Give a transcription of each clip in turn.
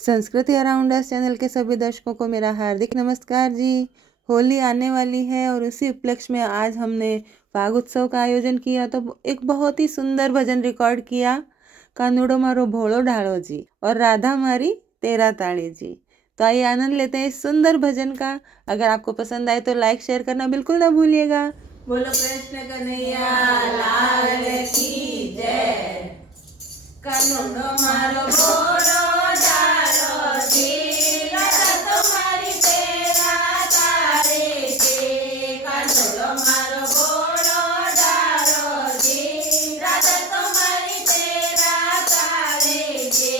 संस्कृति around us channel के सभी दर्शकों को मेरा हार्दिक नमस्कार जी। होली आने वाली है और उसी उपलक्ष्य में आज हमने फाग उत्सव का आयोजन किया तो एक बहुत ही सुंदर भजन रिकॉर्ड किया। कानूड़ो मारो भोलो ढालो जी और राधा मारी तेरा ताड़ी जी। तो आइए आनंद लेते हैं इस सुंदर भजन का। अगर आपको पसंद आए तो लाइक शेयर करना बिल्कुल ना भूलिएगा। बोलो कृष्ण कन्हैया लाल की जय। कानूड़ो मारो भोलो ढालो जी राधा तुम्हारी तेरा तारे जी। कानूड़ो मारो भोलो ढालो जी राधा तुम्हारी तेरा तारे जी।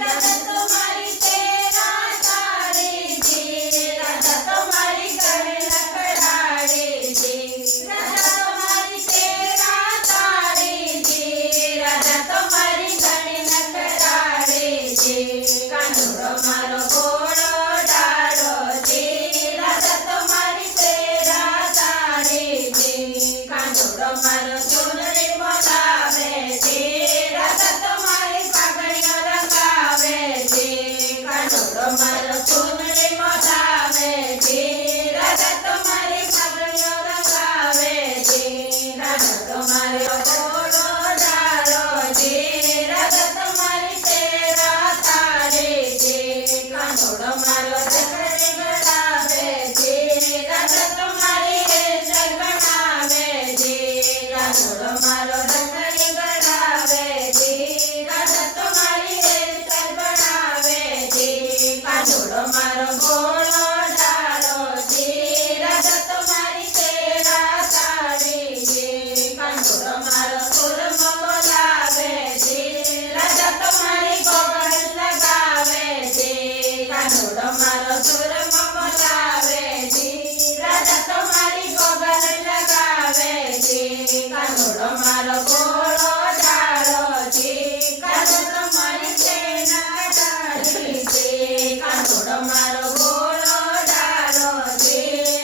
राधा तुम्हारी तेरा तारे जी। राधा तुम्हारी करे लकड़ाड़े जी। राधा तुम्हारी तेरा तारे जी। राधा तुम्हारी करे लकड़ाड़े जी। कानूड़ो मारो भोलो ढालो जी राधा तुम्हारी तेरा तारे जी। कानूड़ो मारो चुनरी मोलावे जी राधा तुम्हारी पगड़ियों रंगावे जी। कानूड़ो मारो चुनरी मोलावे जी राधा तुम्हारी पगड़ियों रंगावे जी। राधा तुम्हारे भोलो ढालो जी राधा तुम्हारी तेरा तारे जी। कानूड़ो मारो चकरी गड़ावे जी राधा तुम्हारी हेलचल बनावे जी। कानूड़ो मारो चकरी गड़ावे जी राधा तुम्हारी हेलचल बनावे जी। कानूड़ो मारो भोलो ढालो जी राधा तुम्हारी तेरा तारे जी। कानूड़ो मारो सुरमा बोलावे जी राधा तुम्हारी गोगल लगावे जी। कानूड़ो मारो सुरमा बोलावे जी राधा तुम्हारी गोगल लगावे जी। कानूड़ो मारो भोलो ढालो जी राधा तुम्हारी तेरा तारे जी। कानूड़ो मारो भोलो ढालो जी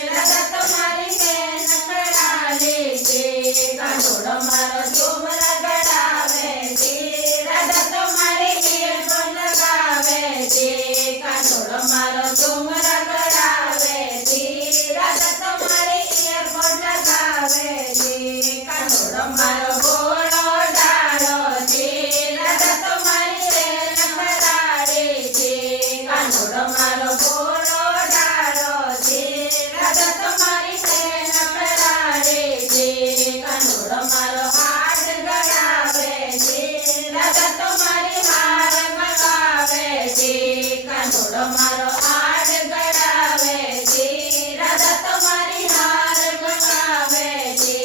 राधा तुम्हारी तेरा तारे जी। कानूड़ो मारो झूमरा गड़ावे जी राधा तुम्हारी ईयरफोन लगावे जी। कानूड़ो मारो झूमरा गड़ावे जी राधा तुम्हारी ईयरफोन लगावे जी। कानूड़ो मारो भोलो ढालो जी राधा तुम्हारी तेल लकड़ाड़े जी। कानूड़ो मारो भोलो ढालो जी राधा तुम्हारी तेल लकड़ाड़े जी। कानूड़ो मारो हाथ गड़ावे जी राधा तुम्हारी हार मंगावे जी। कानूड़ो मारो हाथ गड़ावे जी राधा तुम्हारी हार मंगावे जी।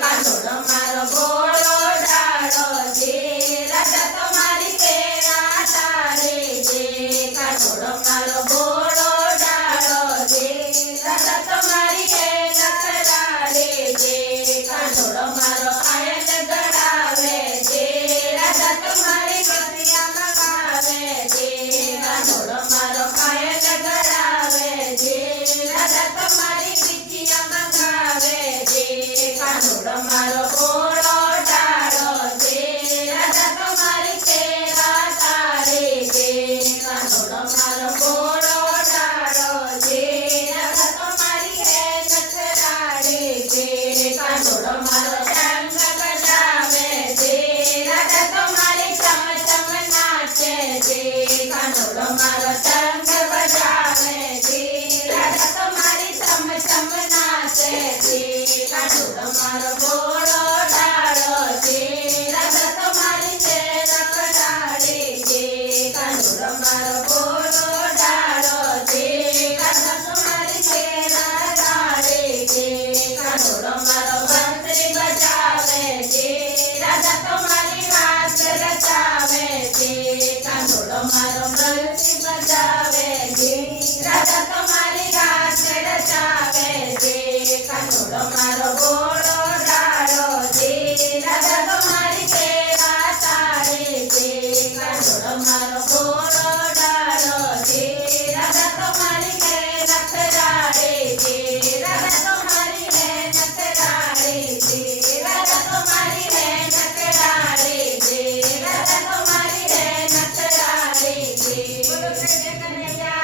कानूड़ो मारो भोलो ढालो जी राधा तुम्हारी तेरा तारे जी। कानूड़ो मारो भोलो ढालो जी राधा तुम्हारी लकड़ाड़े जी। कानूड़ो मारो पायल गड़ावे जी राधा तुम्हारी बतिया लगावे जी। कानूड़ो मारो पायल गड़ावे जी राधा तुम्हारी बिटिया मंगावे जी। कानूड़ो मारो भोलो ढालो जी राधा तुम्हारी तेरा तारे जी। कानूड़ो मारो भोलो ढालो जी राधा तुम्हारी है लकड़ाड़े जी। कानूड़ो मारो रंग बजावे जी राधा तुम्हारी चम चम नाचे जी। कानूड़ो मारो रंग बजावे जी राधा तुम्हारी चम चम नाचे जी। कानूड़ो मारो भोलो ढालो जी राधा तुम्हारी तेरा लकड़ाड़े जी। कानूड़ो मारो भोलो ढालो जी राधा तुम्हारी तेरा तारे जी। कानूड़ो मारो बंसरी बजावे जी राधा तुम्हारी हाथ रचावे जी। कानूड़ो मारो बंसरी बजावे जी राधा तुम्हारी हाथ रचावे जी। कानूड़ो मारो भोलो ढालो जी राधा तुम्हारी तेरा तारे जी। कानूड़ो मारो भोलो ढालो जय कन्हैया